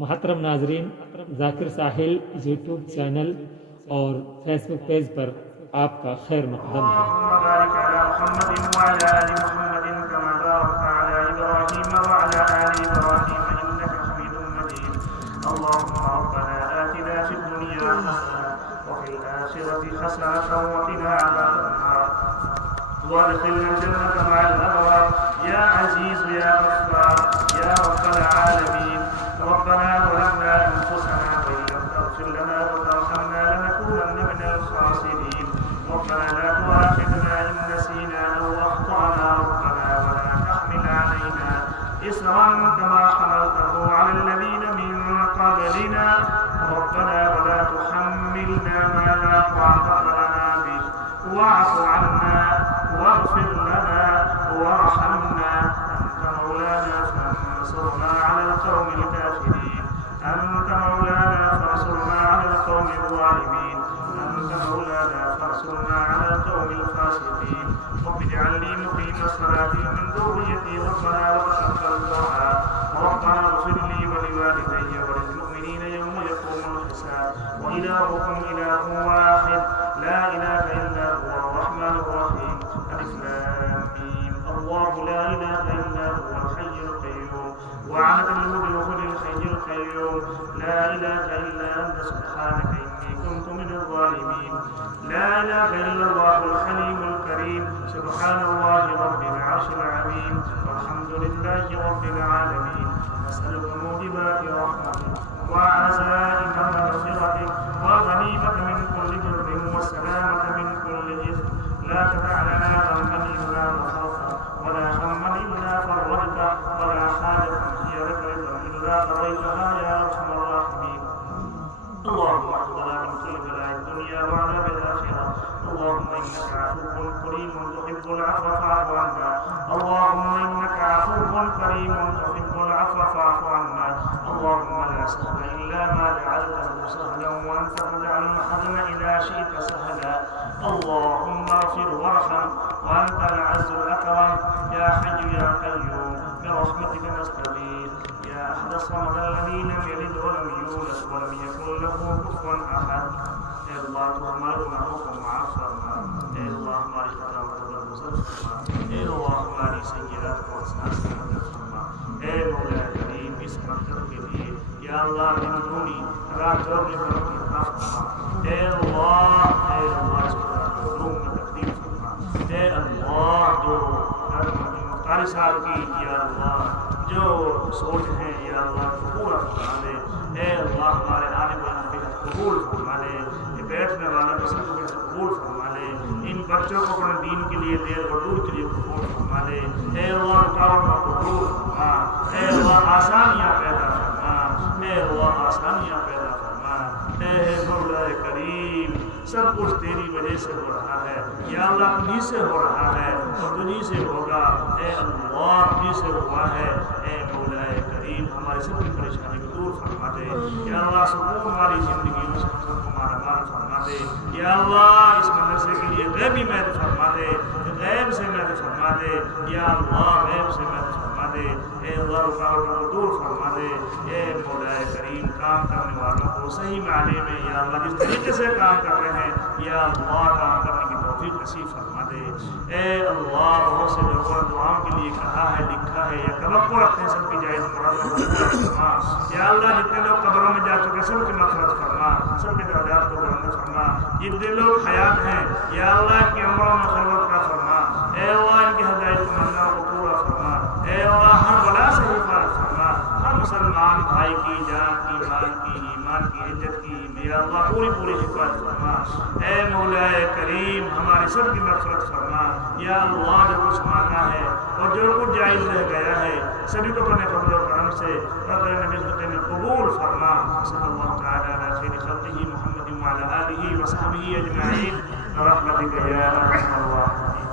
मुहतरम नाजरीन, जाकिर साहिल YouTube channel और फेसबुक पेज पर आपका खैर मकदम है। وادخلنا الجنة مع الأبرار يا عزيز يا غفار يا رب العالمين. ربنا ظلمنا أنفسنا وإن لم تغفر لنا وترحمنا لنكونن من الخاسرين. ربنا لا تؤاخذنا إن نسينا أو أخطأنا. ربنا ولا تحمل علينا إصرا كما حملته على الذين من قبلنا. ربنا ولا تحملنا ما لا طاقة لنا به. واعف عنا واغفر لنا وارحمنا. أنت مولانا فانصرنا على القوم الكافرين. أنت مولانا فانصرنا على القوم الظالمين. أنت مولانا فانصرنا على القوم الفاسقين. رب اجعلني مقيم الصلاة من ذريتي. ربنا وتقبل دعاء. ربنا اغفر لي ولوالدي وللمؤمنين يوم يقوم الحساب. وإلهكم إله واحد لا إله إلا هو الرحمن الرحيم. ألف لام ميم. الله لا إله إلا هو الحي القيوم وعنت الوجوه للحي القيوم. لا إله إلا أنت سبحانك إني كنت من الظالمين. لا إله إلا الله الحليم الكريم. سبحان الله رب العرش العظيم والحمد لله رب العالمين. نسألك موجبات رحمتك وعزائم مغفرتك والغنيمة من كل بر والسلامة من كل إثم. لا تدع لنا ذنبا إلا غفرته ولا هما إلا فرجته ولا حاجة هي لك رضا إلا قضيتها يا أرحم الراحمين. اللهم احفظنا من كل بلاء الدنيا وعذاب الآخرة. اللهم إنك عفو كريم تحب العفو فاعف عنا. اللهم إنك عفو كريم تحب العفو فاعف عنا. اللهم لا سهل إلا ما جعلته سهلا وأنت تجعل الحزن إذا شئت سهلا. اللهم اغفر وارحم وأنت العز الأكرم. يا حي يا قيوم برحمتك نستغيث. يا أحد الصمد الذي لم يلد ولم يولد ولم يكن له كفوا أحد. اے اللہ تو ہمارے گناہوں کو معاف فرما. اے اللہ ہماری خطاؤں کو درگزر فرما. اے اللہ ہماری سیئات کو حسنات سے مدد فرما. اے مولا کریم اس مقصد کے لیے یا اللہ اندرونی راجوں کے طرف انتخاب فرما. اے اللہ اس علوم میں تقدیم فرما. اے اللہ جو قاری صاحب کی یا اللہ جو سوچ ہے یا اللہ پورا فرما دے. اے اللہ ہمارے آنے والے بے قبول فرما لے. یہ بیٹھنے والے کو سب کو قبول فرما لے. ان بچوں کو اپنے دین کے لیے دیر اور دور کے لیے قبول فرما لے. اے اللہ رکاوٹوں کو دور فرما. اے اللہ آسانیاں پیدا فرما. اے اللہ آسانیاں پیدا فرما. اے مولا کریم سب کچھ تیری وجہ سے ہو رہا ہے یا اللہ تجھی سے ہو رہا ہے اور تجھی سے ہوگا. اے اللہ تجھی سے ہوا ہے. اے مولا کریم ہماری سب کی پریشانی کو دور فرما دے. یا اللہ سکون ہماری زندگی میں سب کو ہمارا مان فرما دے. یا اللہ اس مدرسے کے لیے غیبی مدد فرما دے. غیب سے مدد فرما دے. یا اللہ غیب سے مدد فرما دے. اے اللہ رکاوٹوں کو دور فرما دے. اے مولا کریم کام کرنے والوں کو صحیح معنی میں یا اللہ جس طریقے سے کام کر رہے ہیں یا اللہ کام کرنے کی توفیق نصیب فرما دے. اے اللہ بہت سے لوگوں نے دعاؤں کے لیے کہا ہے لکھا ہے یا توقع رکھتے ہیں سب کی جائز مرادوں کو فرما. یا اللہ جتنے لوگ قبروں میں جا چکے سب کی مغفرت فرما. سب کے درجات کو بلند فرما. جتنے لوگ حیات ہیں یا اللہ ان کی عمروں میں خلوت کا فرما. اے اللہ ان کی ہدایت تمناؤں کو پورا فرما. اے اللہ ہر بلا سے حفاظت فرما. ہر مسلمان بھائی کی جان کی مال کی ایمان کی عزت کی یا اللہ پوری حفاظت فرما. اے مولا کریم ہماری سب کی مغفرت فرما. یا اللہ جو کچھ مانگا ہے اور جو کچھ جائز رہ گیا ہے سبھی کو اپنے فضل و کرم سے فضل نبی میں قبول فرما. صلی اللہ تعالی علی خیر خلقہ محمد وعلی آلہ وصحبہ اجمعین برحمتک یا ارحم الراحمین.